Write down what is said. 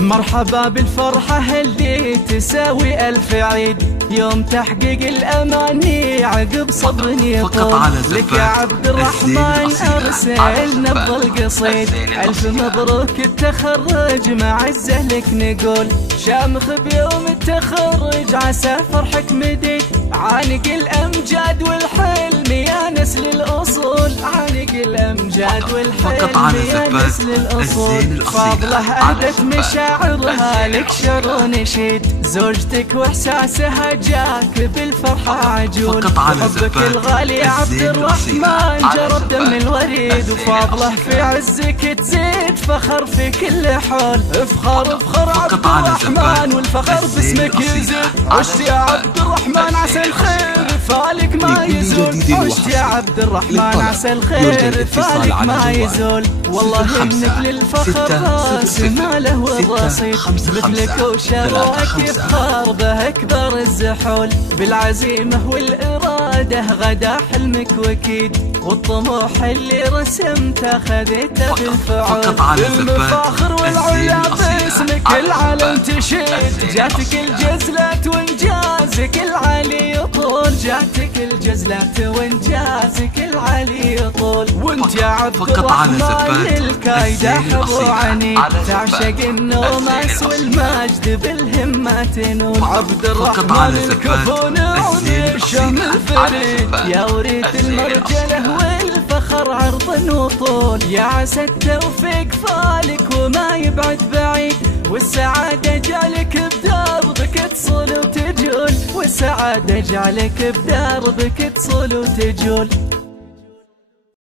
مرحبا بالفرحة اللي تساوي ألف عيد، يوم تحقيق الأماني عقب صبر يطول. لك يا عبد الرحمن أرسل نبض القصيد، ألف مبروك التخرج مع عزه لك نقول. شامخ بيوم التخرج عسى فرحك مديد، عانق الأمجاد والحلم يا نسل الأصول. عانق الأمجاد والحلم يا نسل الأصول. فاضله أهدت مشاعرها لك شر نشيد، زوجتك وإحساسها جاك بالفرحة عجول. حبك الغالي يا عبد الرحمن جرب دم الوريد، وفاضله في عزك تزيد فخر في كل حول. افخر افخر عبد الرحمن والفخر باسمك يزيد. عشت يا عبد الرحمن عسى الخير فالك ما يزول. عشت يا عبد الرحمن عسى الخير فالك ما يزول. والله انك للفخر راس ما له الرصيد، مثلك وشراك يفخر به اكبر الزحول. بالعزيمة والإرادة غدا حلمك وكيد، والطموح اللي رسمته خذيته بالفعول. بالمفاخر والعلا باسمك العالم تشيد، جاتك الجزلة وانجازك العالي يطول. جاتك الجزلة وانجازك العالي يطول. وانت يا عبد الرحمن للكايدة حر عنيد، تعشق النوماس والمجد بالهمة تنول. عبد الرحمن الكفون والشم الفريد، يا وريد المرجله والفخر عرض وطول. يا عسى التوفيق فالك وما يبعد بعيد، والسعادة جالك بدربك تصل وتجول. والسعادة جالك بدربك تصل وتجول.